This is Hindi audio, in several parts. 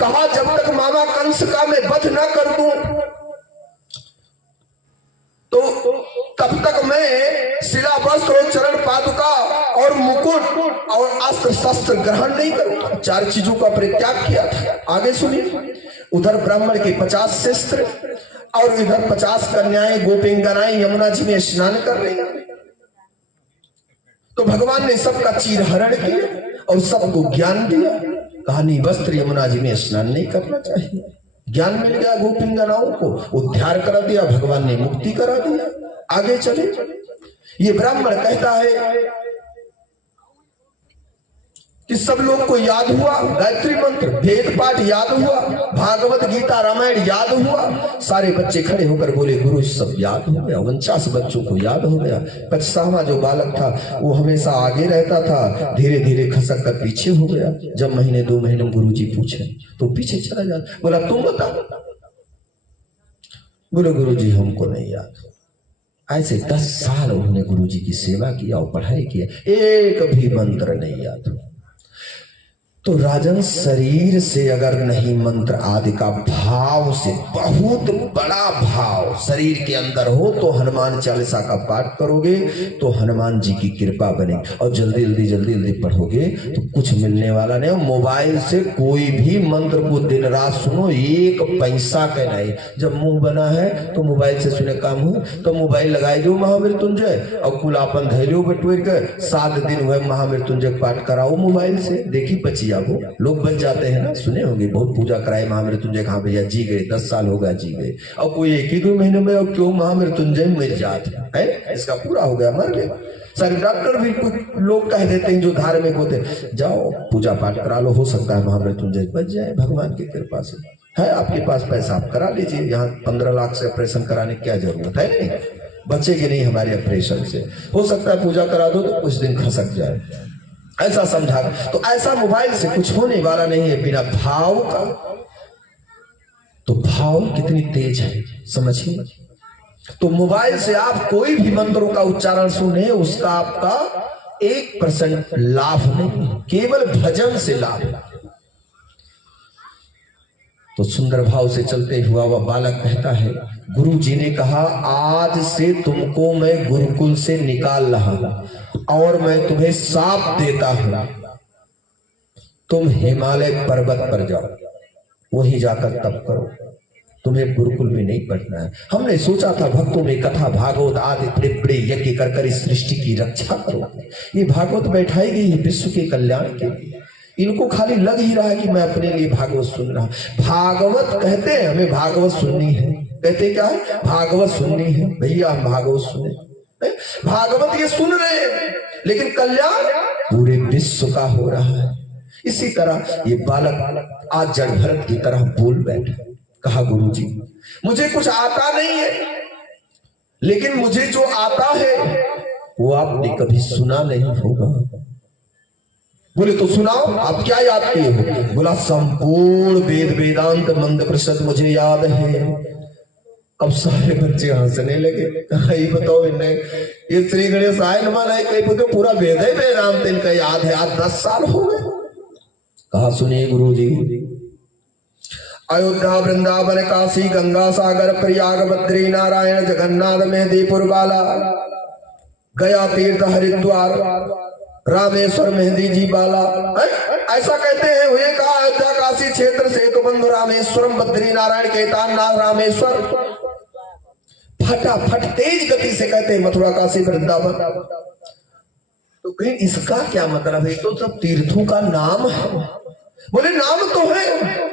कहा जब तक मामा कंस का मैं वध न कर दूं तो तब तक मैं शिला वस्त्र और चरण पादुका और मुकुट और अस्त्र शस्त्र ग्रहण नहीं करूंगा। 4 चीजों का परित्याग किया था। आगे सुनिए, उधर ब्राह्मण के 50 शस्त्र और इधर 50 कन्याएं गोपिंगनाएं यमुना जी में स्नान कर रही हैं। तो भगवान ने सबका चीरहरण किया और सबको ज्ञान दिया। कहानी वस्त्र यमुना जी में स्नान नहीं करना चाहिए। ज्ञान मिल गया गोपिंगनाओं को, उद्धार करा दिया, भगवान ने मुक्ति करा दिया। आगे चले, ये ब्राह्मण कहता है कि सब लोग को याद हुआ, गायत्री मंत्र वेद पाठ याद हुआ, भागवत गीता रामायण याद हुआ। सारे बच्चे खड़े होकर बोले गुरु सब याद हो गया। 49 बच्चों को याद हो गया। 50वां जो बालक था वो हमेशा आगे रहता था, धीरे धीरे खसक कर पीछे हो गया। जब महीने 2 महीने में गुरु जी पूछे तो पीछे चला जाता। बोला तुम बताओ। बोले गुरु जी हमको नहीं याद। ऐसे 10 साल उन्होंने गुरु जी की सेवा किया और पढ़ाई किया, एक भी मंत्र नहीं याद। तो राजन, शरीर से अगर नहीं मंत्र आदि का भाव से, बहुत बड़ा भाव शरीर के अंदर हो तो हनुमान चालीसा का पाठ करोगे तो हनुमान जी की कृपा बनेगी। और जल्दी जल्दी पढ़ोगे तो कुछ मिलने वाला नहीं। मोबाइल से कोई भी मंत्र को दिन रात सुनो, 1 पैसा का नहीं। जब मुंह बना है तो मोबाइल से सुने काम हो तो मोबाइल लगाई दो महामृत्युंजय और कुलापन धैर्य बटोर कर 7 दिन हुए महामृत्युंजय पाठ कराओ मोबाइल से। देखी पचिया वो लोग बच जाते हैं ना, सुने होंगे बहुत पूजा कराए महामृत्युंजय। कहाँ भैया जी गए, 10 साल हो गया जी गए। और कोई 1 ही 2 महीने में और क्यों महामृत्युंजय मिल जाते है, इसका पूरा हो गया मर गए। सारे डॉक्टर भी कुछ लोग कह देते हैं जो धार्मिक होते, जाओ पूजा पाठ करा लो, हो सकता है महामृत्युंजय बच जाए भगवान की कृपा से। है आपके पास पैसा, आप करा लीजिए। यहाँ 15 लाख से ऑपरेशन कराने की क्या जरूरत है, नहीं बचेगी नहीं हमारे ऑपरेशन से। हो सकता है पूजा करा दो तो कुछ दिन खसक जाए, ऐसा समझा। तो ऐसा मोबाइल से कुछ होने वाला नहीं है बिना भाव का। तो भाव कितनी तेज है समझिए। तो मोबाइल से आप कोई भी मंत्रों का उच्चारण सुने, उसका आपका 1% लाभ नहीं, केवल भजन से लाभ। तो सुंदर भाव से चलते हुआ वह बालक कहता है, गुरु जी ने कहा आज से तुमको मैं गुरुकुल से निकाल रहा हूं और मैं तुम्हें साप देता हूं, तुम हिमालय पर्वत पर जाओ, वहीं जाकर तप करो, तुम्हें गुरुकुल में नहीं पढ़ना है। हमने सोचा था भक्तों में कथा भागवत आदि बड़े बड़े यज्ञ कर इस सृष्टि की रक्षा करो। ये भागवत बैठाई गई है विश्व के कल्याण के लिए। इनको खाली लग ही रहा है कि मैं अपने लिए भागवत सुन रहा। भागवत कहते हैं हमें भागवत सुननी है, कहते क्या है भागवत सुननी है। भैया हम भागवत सुने, भागवत ये सुन रहे हैं, लेकिन कल्याण पूरे विश्व का हो रहा है। इसी तरह ये बालक आज जड़ भरत की तरह बोल बैठा। कहा गुरु जी मुझे कुछ आता नहीं है, लेकिन मुझे जो आता है वो आपने कभी सुना नहीं होगा। बोले तो सुनाओ, आप क्या याद किए हो? बोला संपूर्ण वेद वेदांत मंद प्रसाद मुझे याद है। अब सारे बच्चे हंसने लगे। ये बताओ इन्हें ये श्री गणेश आय नमः है, कहीं बोलते पूरा वेद है वेदांत इनका याद है। आज 10 साल हो गए। कहा सुनिए गुरु जी, अयोध्या वृंदावन काशी गंगा सागर प्रयाग बद्री नारायण जगन्नाथ मेहंदीपुर बाला गया तीर्थ हरिद्वार रामेश्वर मेहंदी जी बाला, ऐसा कहते हैं। हुए कहा अयोध्या काशी क्षेत्र से तो बंधु रामेश्वरम बद्री नारायण केदारनाथ रामेश्वर। फटाफट तेज गति से कहते हैं मथुरा काशी वृंदावन। तो कहीं इसका क्या मतलब है? तो सब तीर्थों का नाम है। बोले नाम तो है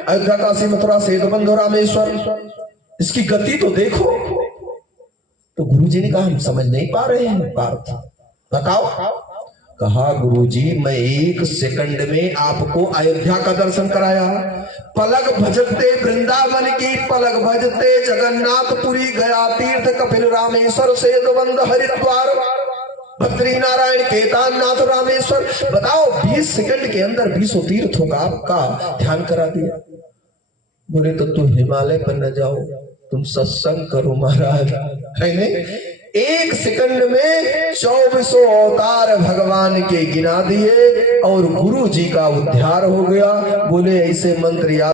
अयोध्या काशी मथुरा सेतु बंधु रामेश्वर, इसकी गति तो देखो। तो गुरुजी ने कहा हम समझ नहीं पा रहे हैं बात, बताओ। कहा गुरुजी मैं 1 सेकंड में आपको अयोध्या का दर्शन कराया। पलक भजते वृंदावन की, पलक भजते जगन्नाथपुरी गया तीर्थ कपिल रामेश्वर सेतु बंधु हरिद्वार बद्री नारायण केदारनाथ रामेश्वर। बताओ 20 सेकंड के अंदर 20 तीर्थों का आपका ध्यान करा दिया। बोले तो तुम हिमालय पर न जाओ, तुम सत्संग करो महाराज, है नहीं? 1 सेकंड में 2400 अवतार भगवान के गिना दिए और गुरु जी का उद्धार हो गया। बोले ऐसे मंत्र याद